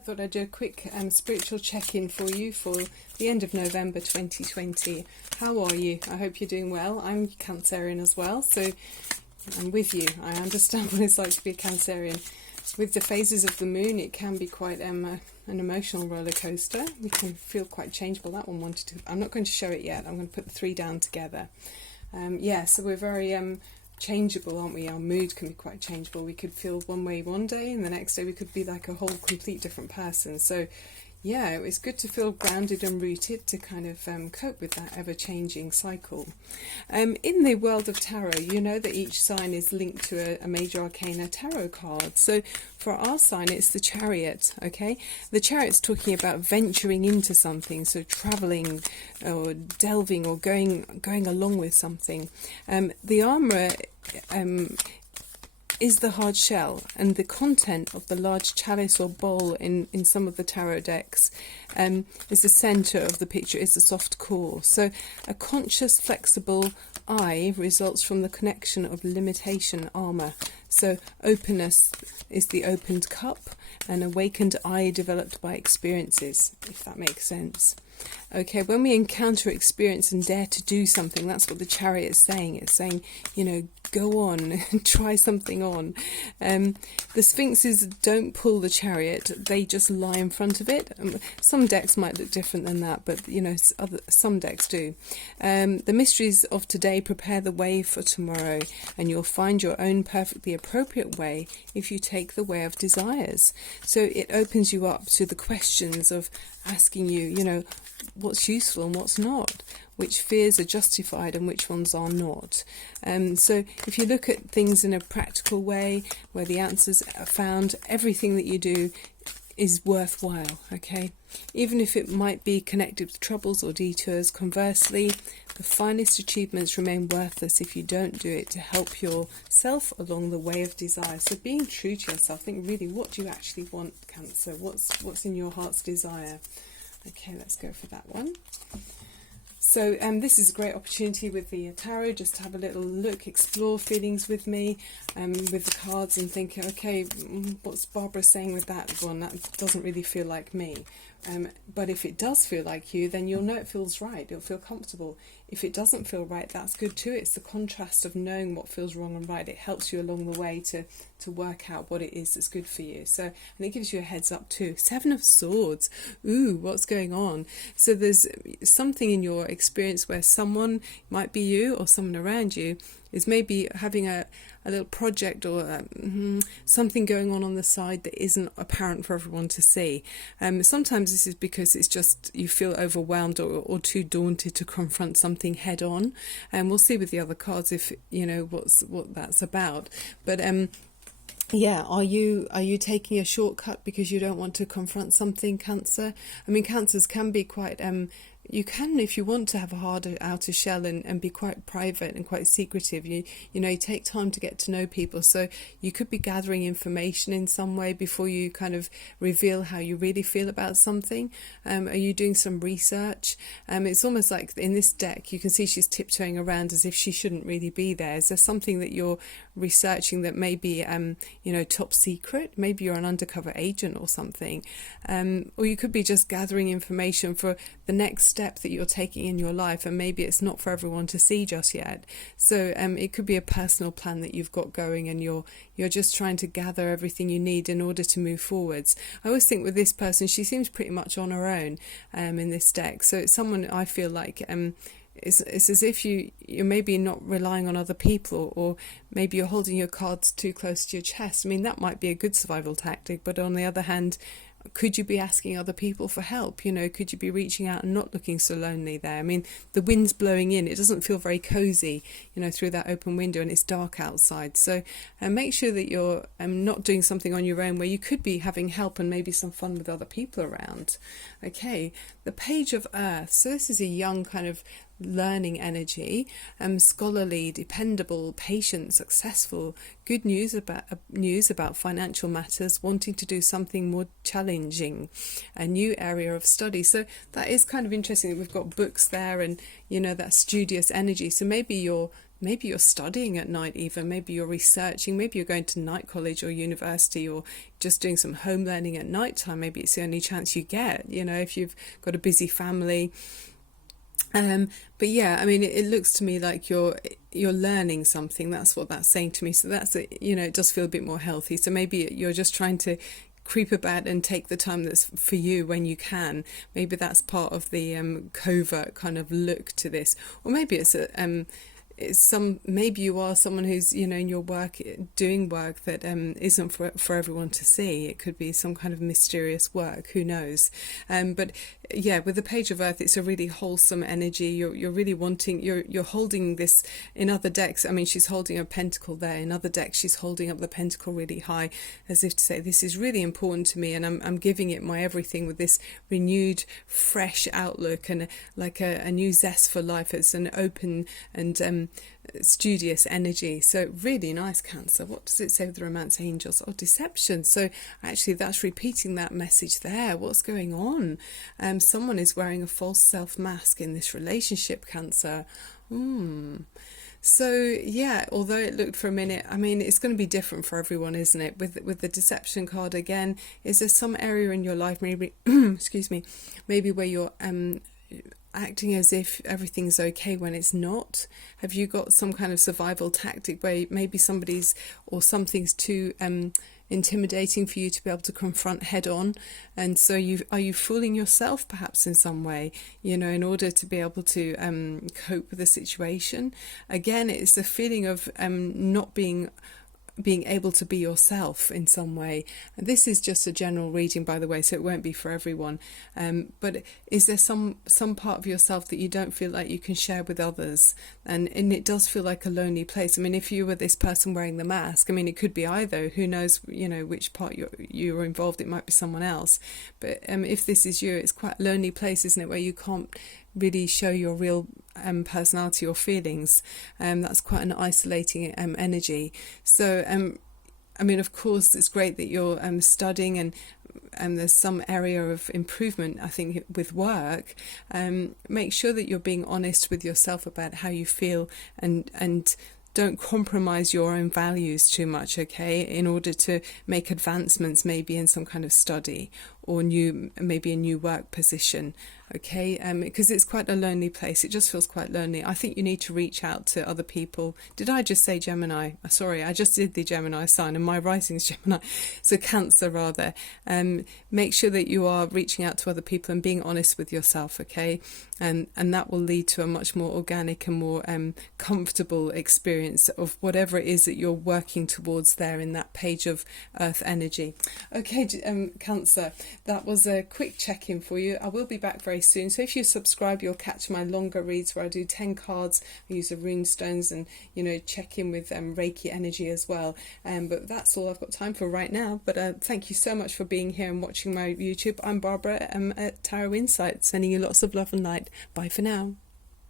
I thought I'd do a quick spiritual check-in for you for the end of November 2020. How are you? I hope you're doing well. I'm Cancerian as well, so I'm with you. I understand what it's like to be a Cancerian. With the phases of the moon, it can be quite an emotional roller coaster. We can feel quite changeable. That one wanted to... I'm not going to show it yet. I'm going to put the three down together. So we're very... changeable, aren't we? Our mood can be quite changeable. We could feel one way one day and the next day we could be like a whole complete different person. So yeah, it's good to feel grounded and rooted to kind of cope with that ever-changing cycle. In the world of tarot, you know that each sign is linked to a major arcana tarot card. So for our sign, it's the Chariot, okay? The Chariot's talking about venturing into something, so travelling or delving or going along with something. The armour is the hard shell, and the content of the large chalice or bowl in some of the tarot decks is the centre of the picture, is the soft core. So a conscious, flexible eye results from the connection of limitation armour. So openness is the opened cup, an awakened eye developed by experiences, if that makes sense. Okay, when we encounter experience and dare to do something, that's what the Chariot is saying. It's saying, you know, go on, try something on. The Sphinxes don't pull the Chariot, they just lie in front of it. Some decks might look different than that, but, you know, some decks do. The mysteries of today prepare the way for tomorrow, and you'll find your own perfectly appropriate way if you take the way of desires. So it opens you up to the questions of asking you, you know, what's useful and what's not, which fears are justified and which ones are not. So if you look at things in a practical way where the answers are found, everything that you do is worthwhile, okay? Even if it might be connected with troubles or detours, conversely, the finest achievements remain worthless if you don't do it to help yourself along the way of desire. So being true to yourself, think really, what do you actually want, Cancer? What's in your heart's desire? Okay, let's go for that one. So this is a great opportunity with the tarot, just to have a little look, explore feelings with me, with the cards, and think, okay, what's Barbara saying with that one? That doesn't really feel like me. But if it does feel like you, then you'll know it feels right. It'll feel comfortable. If it doesn't feel right, that's good too. It's the contrast of knowing what feels wrong and right. It helps you along the way to work out what it is that's good for you. So, and it gives you a heads up too. Seven of Swords. Ooh, what's going on? So there's something in your experience where someone, might be you or someone around you, is maybe having a little project or something going on the side that isn't apparent for everyone to see. Sometimes this is because it's just you feel overwhelmed or too daunted to confront something head on. And we'll see with the other cards if you know what that's about. But yeah, are you taking a shortcut because you don't want to confront something, Cancer? I mean, Cancers can be quite you can, if you want to have a harder outer shell and be quite private and quite secretive, you know, you take time to get to know people. So you could be gathering information in some way before you kind of reveal how you really feel about something. Are you doing some research? It's almost like in this deck, you can see she's tiptoeing around as if she shouldn't really be there. Is there something that you're researching that may be, you know, top secret? Maybe you're an undercover agent or something. Or you could be just gathering information for the next step that you're taking in your life, and maybe it's not for everyone to see just yet. So it could be a personal plan that you've got going, and you're just trying to gather everything you need in order to move forwards. I always think with this person, she seems pretty much on her own in this deck. So it's someone I feel like it's as if you're maybe not relying on other people, or maybe you're holding your cards too close to your chest. I mean, that might be a good survival tactic, but on the other hand, could you be asking other people for help? You know, could you be reaching out and not looking so lonely there? I mean, the wind's blowing in. It doesn't feel very cozy, you know, through that open window, and it's dark outside. So make sure that you're not doing something on your own where you could be having help and maybe some fun with other people around. Okay, the Page of Earth. So this is a young kind of learning energy, scholarly, dependable, patient, successful, good news about financial matters, wanting to do something more challenging, a new area of study. So that is kind of interesting that we've got books there, and you know, that studious energy. So maybe you're maybe you're studying at night even, maybe you're researching, maybe you're going to night college or university, or just doing some home learning at night time. Maybe it's the only chance you get, you know, if you've got a busy family. But yeah, I mean, it looks to me like you're learning something. That's what that's saying to me. So that's you know, it does feel a bit more healthy. So maybe you're just trying to creep about and take the time that's for you when you can. Maybe that's part of the covert kind of look to this, or maybe it's maybe you are someone who's, you know, in your work doing work that isn't for everyone to see. It could be some kind of mysterious work, who knows. But yeah, with the Page of Earth, it's a really wholesome energy. You're really wanting, you're holding this in other decks. I mean, she's holding a pentacle there. In other decks, she's holding up the pentacle really high, as if to say, this is really important to me, and I'm giving it my everything with this renewed, fresh outlook, and like a new zest for life. It's an open and studious energy. So really nice, Cancer. What does it say with the Romance Angels? Oh, deception. So actually that's repeating that message there. What's going on? Someone is wearing a false self mask in this relationship, Cancer. So yeah, although it looked for a minute, I mean, it's going to be different for everyone, isn't it? With the deception card again, is there some area in your life, maybe excuse me, maybe where you're acting as if everything's okay when it's not? Have you got some kind of survival tactic where maybe somebody's or something's too intimidating for you to be able to confront head on, and so are you fooling yourself perhaps in some way, you know, in order to be able to cope with the situation? Again, it's the feeling of not being able to be yourself in some way. And this is just a general reading, by the way, so it won't be for everyone. But is there some part of yourself that you don't feel like you can share with others? And it does feel like a lonely place. I mean, if you were this person wearing the mask, I mean, it could be either. Who knows, you know, which part you're involved. It might be someone else. But if this is you, it's quite a lonely place, isn't it, where you can't really show your real personality or feelings. That's quite an isolating energy. So I mean, of course, it's great that you're studying, and there's some area of improvement, I think, with work. Make sure that you're being honest with yourself about how you feel, and don't compromise your own values too much, okay, in order to make advancements maybe in some kind of study or maybe a new work position, okay, because it's quite a lonely place. It just feels quite lonely. I think you need to reach out to other people. Did I just say Gemini? Sorry, I just did the Gemini sign, and my writing is Gemini, so Cancer rather. Make sure that you are reaching out to other people and being honest with yourself, okay, and that will lead to a much more organic and more comfortable experience of whatever it is that you're working towards there in that Page of Earth energy. Okay, Cancer, that was a quick check-in for you. I will be back very soon, so if you subscribe, you'll catch my longer reads where I do 10 cards. I use the rune stones and, you know, check in with Reiki energy as well. But that's all I've got time for right now. But thank you so much for being here and watching my YouTube. I'm Barbara at Tarot Insights, sending you lots of love and light. Bye for now.